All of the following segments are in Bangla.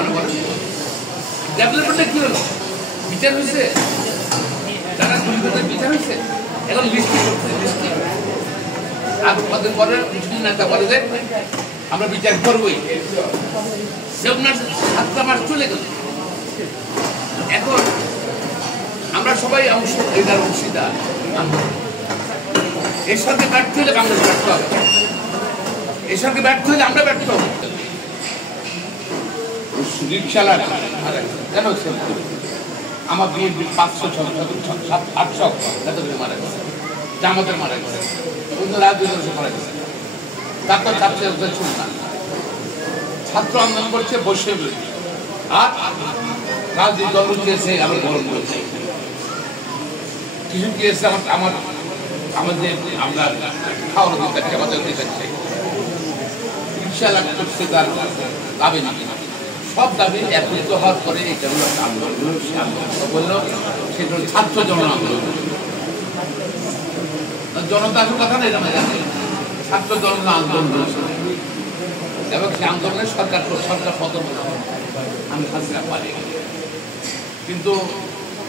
আমরা বলেন ডেভেলপমেন্টটা কি হলো? বিচার হয়েছে, যারা দুর্নীতির বিচার হয়েছে, এখন লিস্টি করছে লিস্টি। আর কদিন পরে মুসলিম নেতা বলে যে আমরা বিচার করবই, সে আপনার 7 মাস চলে গেল। এখন আমরা সবাই এটার অংশীদার। এর সঙ্গে ব্যর্থ হলে বাংলাদেশ ব্যর্থ হবে, এর সঙ্গে ব্যর্থ হলে আমরা ব্যর্থ হব। রিক্সালার কেন আমার বিএনপির 500-800 মারা গেছে, জামাতের মারা গেছে, রাজনীতি মারা গেছে। তারপর ছাত্র ছিল না, ছাত্র আন্দোলন করছে বসে আর রাজনীতি দল দিয়েছে, আমার গ্রহণ করেছে কিছু দিয়েছে। আমাদের আমরা খাওয়ার অধিকার চাই, আমাদের অধিকার চাই। রিক্সালা করছে তার দাবি না, সব দাবি একত্রিত হওয়ার পরে এটা হলো আন্দোলন। সে আন্দোলন বললো সেটা হল ছাত্র জন আন্দোলন। জনতা আসল কথা না, এটা ছাত্র জন আন্দোলন এবং সে আন্দোলনে সরকার পতন আমি হাসিনা পারি। কিন্তু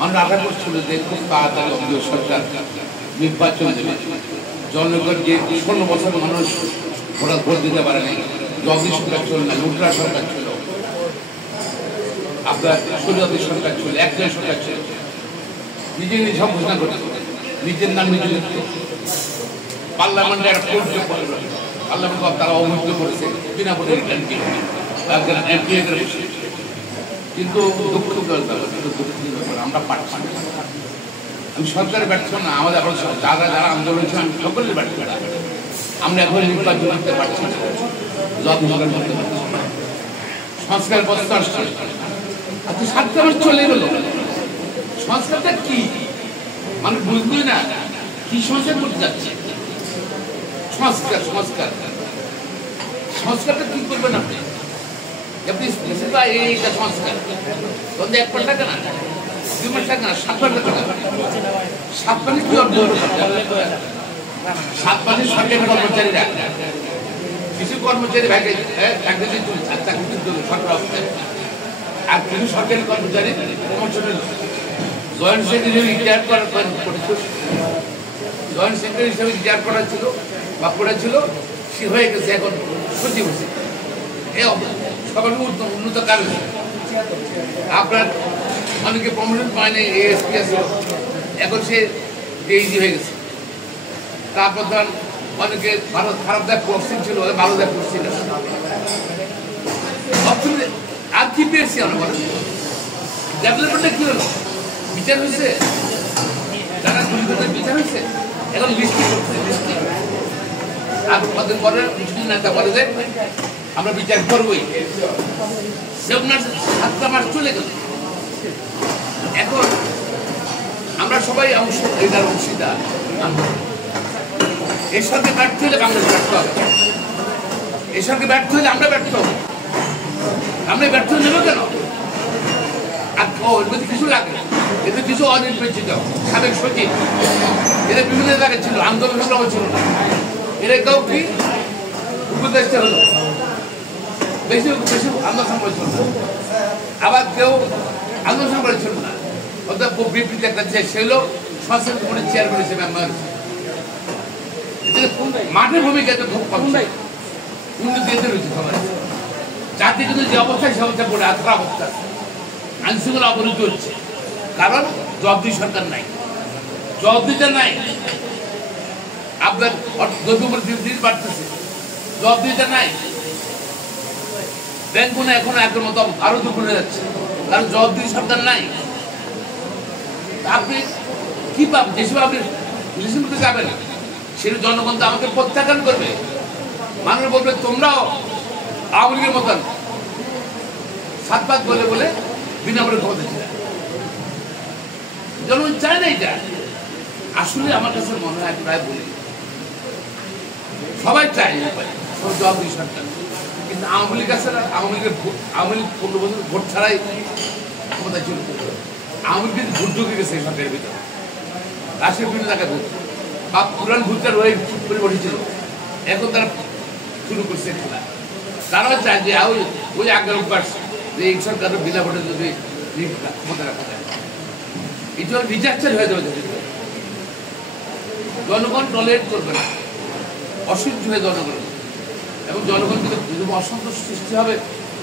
আমরা আশা করছিল যে খুব তাড়াতাড়ি অভিযোগ সরকার নির্বাচন দেবে। জনগণ যে 16 বছর মানুষ ভোট দিতে পারে নাই, জগদীশ সরকার ছিল না, লুটরা সরকার ছিল, আপনার সৈয়দী সরকার ছিল, একজন সরকার ছিল, নিজে নিজে সব ঘোষণা করতে, নিজের নাম নিজে লিখত। পার্লামেন্টে একটা পার্লামেন্ট তারা অবহিত করেছে বিনা ভোটের এমপি, কিন্তু দুঃখ আমরা পারছি না। আমি সরকারের ব্যর্থ না, আমাদের এখন যারা যারা আন্দোলন হয়েছে আমি সকলের ব্যর্থ। আমরা এখন নির্বাচন করতে পারছি না, সংস্কার বস্তু আসছে। আচ্ছা 7 মাস চলে গেল, সংস্কারটা কি মানে বুঝবই না, কি সংস্কার করতে যাচ্ছে? সংস্কার সংস্কার সংস্কারটা কি করবেন আপনি? আপনি এইটা সংস্কার তখন 1 টাকা না, 2 মাস টাকা না, 7 টাকা না। 7 মাসে কি অর্থ? 7 মাসে সরকারি কর্মচারীরা কিছু কর্মচারী ভাগে চাকরি সরকার, আর কিছু সরকারি কর্মচারী প্রমোশনের জয়েন্ট সেক্রেটারি রিটায়ার করার জয়েন্ট সেক্রেটারি হিসেবে রিটায়ার করা ছিল বা করেছিল, সে হয়ে গেছে এখন সচিব হয়েছে। সবার উন্নত কারণ আপনার অনেকে প্রমোশন পায়নি, এএসপি আছে, এখন সে ডিআইজি হয়ে গেছে। তারপর ধর অনেকে ভালো খারাপ দেয় পোস্টিং ছিল, ভালো দেয় পোস্টিং আর কি পেয়েছি আমরা বলেন ডেভেলপমেন্টটা কি হলো? বিচার হয়েছে, যারা দুর্নীতির বিচার হয়েছে, এখন লিস্টি করছে লিস্টি। আর কদিন পরে মুসলিম নেতা বলে যে আমরা বিচার করবই, সে আপনার 7 মাস চলে গেল। এখন আমরা সবাই এটার অংশীদার। এর সঙ্গে ব্যর্থ হলে বাংলাদেশ ব্যর্থ হবে, এর সঙ্গে ব্যর্থ হলে আমরা ব্যর্থ হব। আমরা ব্যর্থ নেব কেন? আর এর মধ্যে কিছু লাগে, এতে কিছু অনির্বাচিত সাবেক সচিব, এরা বিভিন্ন জায়গায় ছিল, আন্দোলন সংগ্রাম ছিল না, এরা কেউ কি উপদেষ্টা হলো, বেশি বেশি আন্দোলন সংগ্রাম ছিল না, আবার কেউ আন্দোলন সংগ্রাম ছিল না। অর্থাৎ বিবৃতি একটা সে হলো সংসদ কমিটির চেয়ারম্যান হিসেবে মেম্বার। মাঠের ভূমিকা খুব কম, উন্নতি এতে রয়েছে সবাই। জাতি কিন্তু যে অবস্থায় সে অবস্থা পড়ে আত্রা অবস্থা, আইনশৃঙ্খলা অবরুদ্ধ হচ্ছে, কারণ জবাবদিহি সরকার নাই, জবাবদিহিটা নাই। আপনার দ্রব্যমূল্য দিন বাড়তেছে, জবাবদিহিটা নাই। ব্যাংকগুলো এখন আগের মতো আরো দুপুরে যাচ্ছে, কারণ জবাবদিহি সরকার নাই। আপনি কি পাবেন? যেসব আপনি ইলেকশন করতে যাবেন, সেটা জনগণ তো আমাকে প্রত্যাখ্যান করবে। মানুষ বলবে তোমরাও আওয়ামী লীগের মতন 7 পাঁচ বলে বলে বিনামূল্যে ক্ষমতা ছিল। জনগণ চায় না এটা। আসলে আমার কাছে মনে হয়, প্রায় বলি সবাই চায় জবাবদিহি সরকার, কিন্তু আওয়ামী লীগ আছে না, আওয়ামী লীগ 15 বছর ভোট ছাড়াই ক্ষমতা ছিল। আওয়ামী লীগ ভোট ঢুকে গেছে সরকারের ভিতরে, রাষ্ট্রের বিভিন্ন জায়গায় ভোট বা পুরান ভোটটা রয়ে চুপ করে বসেছিল, এখন তারা শুরু করছে খেলা। তারাও চায় যে ওই আগের অভ্যাস যে এই সরকারের বিনা ভোটে যদি ক্ষমতা রাখা যায়, এই জন্য ডিজাস্টার হয়ে যাবে। জনগণ টলারেট করবে না, অসহ্য হয়ে জনগণ, এবং জনগণ কিন্তু অসন্তোষ সৃষ্টি হবে,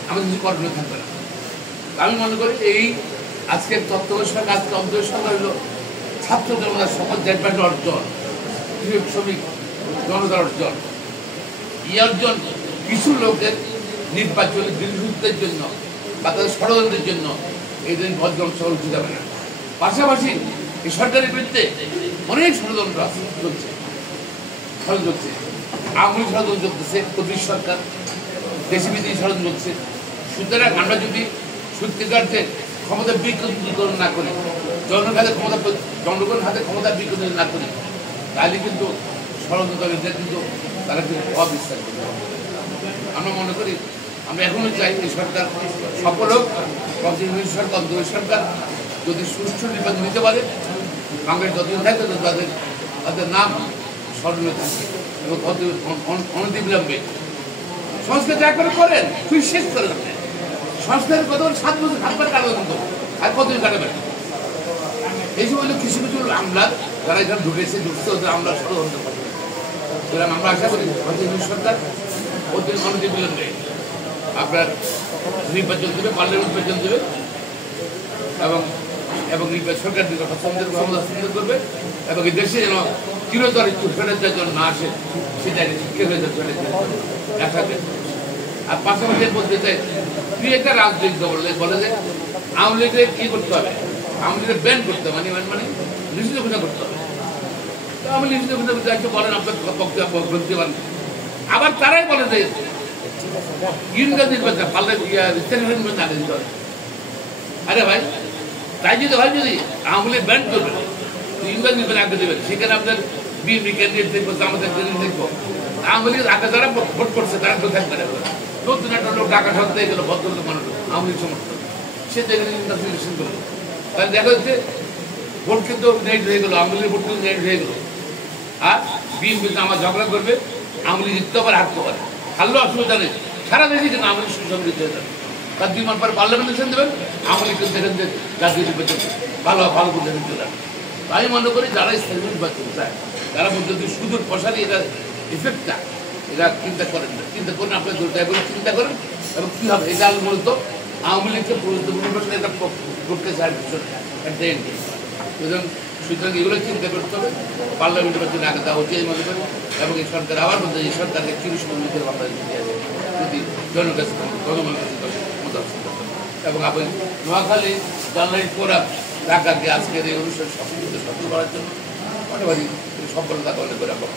আমাদের কিছু করণীয় থাকবে না। আমি মনে করি এই আজকের তত্ত্বাবধায়ক সরকার, আজকে অন্তর্বর্তী সরকার হলো ছাত্র জনতার সকল দেশব্যাপী অর্জন, কৃষক শ্রমিক জনতার অর্জন। এই অর্জন কিছু লোকের নির্বাচনী বিরোধিতার জন্য বা তাদের ষড়যন্ত্রের জন্য এই দিন ভদ্রংশ উঠে যাবে না। পাশাপাশি এই সরকারের বিরুদ্ধে অনেক ষড়যন্ত্র চলছে, ষড়যন্ত্র আওয়ামী ষড়যন্ত্র চলতেছে, প্রদেশ সরকার দেশি বিদেশি ষড়যন্ত্র চলছে। সুতরাং আমরা যদি সত্যিকার্থে ক্ষমতা বিকেন্দ্রীকরণ না করি, জনগণ হাতে ক্ষমতা বিকেন্দ্রীকরণ না করি, তাহলে কিন্তু ষড়যন্ত্রকারীদের কিন্তু তারা কিন্তু অবিশ্বাস করবে। আমরা মনে করি, আমরা এখনো চাই এই সরকার সফল হোক, সরকার অন্তর্বর্তী সরকার যদি সুষ্ঠু নির্বাচন নিতে পারে, বাংলাদেশ যতদিন থাকে তাদের নাম স্মরণীয় থাকে এবং অনতিবিলম্বে সংস্কার যা করে করেন, তুই শেষ করে দেবেন। সংস্কারের কত 7 বছর 7 বার কাটাবেন, কিন্তু আর কতদিন কাটাবেন? এই সময় কিছু কিছু আমলা যারা এখানে ঢুকছে ওদের আমরা ষড়যন্ত্র করবে। সুতরাং আমরা আশা করি সরকার ওদের অনতিবিলম্বে আপনার নির্বাচন দেবে, পার্লামেন্ট নির্বাচন দেবে এবং সরকার ক্ষমতা করবে এবং এই দেশে যেন চিরতর ফেরতের জন্য না আসে, সেটা একসাথে। আর পাশাপাশি বলতে চাই, তুই একটা রাজনৈতিক দল বলে যে আওয়ামী লীগের কি করতে হবে, আওয়ামী লীগের ব্যান করতে হবে, মানে নিষিদ্ধ ঘোষণা করতে হবে। আওয়ামী লীগ নিষিদ্ধ ঘোষণা করতে বলেন, আপনার বক্তব্য বলতে পারেন। আবার তারাই বলে যে ইউনিয়ন নির্বাচন পাল্লা নির্বাচন আগে দিতে হবে। আরে ভাই, তাই যদি হয়, যদি আওয়ামী লীগ ব্যান করবেন, ইউনিয়ন নির্বাচন আগে দেবেন, সেখানে আপনার বিএনপি ক্যান্ডিডেট দেখবো, আমাদের ক্যান্ডিডেট দেখবো। আওয়ামী লীগের আগে যারা ভোট করছে তারা কেউ থাকবে না। নতুন একটা লোক ঢাকা শহর থেকে গেলো, ভদ্রলোক মানুষ আওয়ামী লীগ সমর্থন, সে দেখে ইলেকশন করলো। তাহলে দেখা যাচ্ছে ভোট কিন্তু নেট হয়ে গেলো, আওয়ামী লীগের ভোট কিন্তু নেট হয়ে গেলো। আর বিএনপিতে আমার ঝগড়া করবে, আওয়ামী লীগ জিততে পারে, হারতে পারে, হারলেও অসুবিধা নেই। সারা দেশে কিন্তু আওয়ামী লীগ সুসংগঠিত হয়ে যাবে। তার 2 মাস পরে পার্লামেন্ট ইলেকশন দেবেন, আওয়ামী লীগ কিন্তু দেখেন যে জাতীয় নির্বাচন ভালো করে দেখেন চলে আসবে। আমি মনে করি যারা স্থানীয় নির্বাচন চায়, তারা মধ্যে যদি সুদূর প্রসারী এটা ইফেক্টটা এটা চিন্তা করেন না, চিন্তা করেন আপনার চিন্তা করেন এবং কী হবে। এটা মূলত আওয়ামী লীগকে নির্বাচন এটা করতে চায় একটা এন্ড। সুতরাং এগুলো চিন্তা করতে হবে, পার্লামেন্ট নির্বাচনে আগে দেওয়া হচ্ছে এই মনে করি। এবং এই সরকার আবার বলতে এই সরকারকে 30 মিনিটের মাথায় দিয়ে আছে যদি জনগণের কাছে এবং আপনি নোয়াখালী জার্নালিস্ট করা ঢাকাকে আজকের এই অনুষ্ঠান সফল করার জন্য পাশাপাশি সফলতা করে আমরা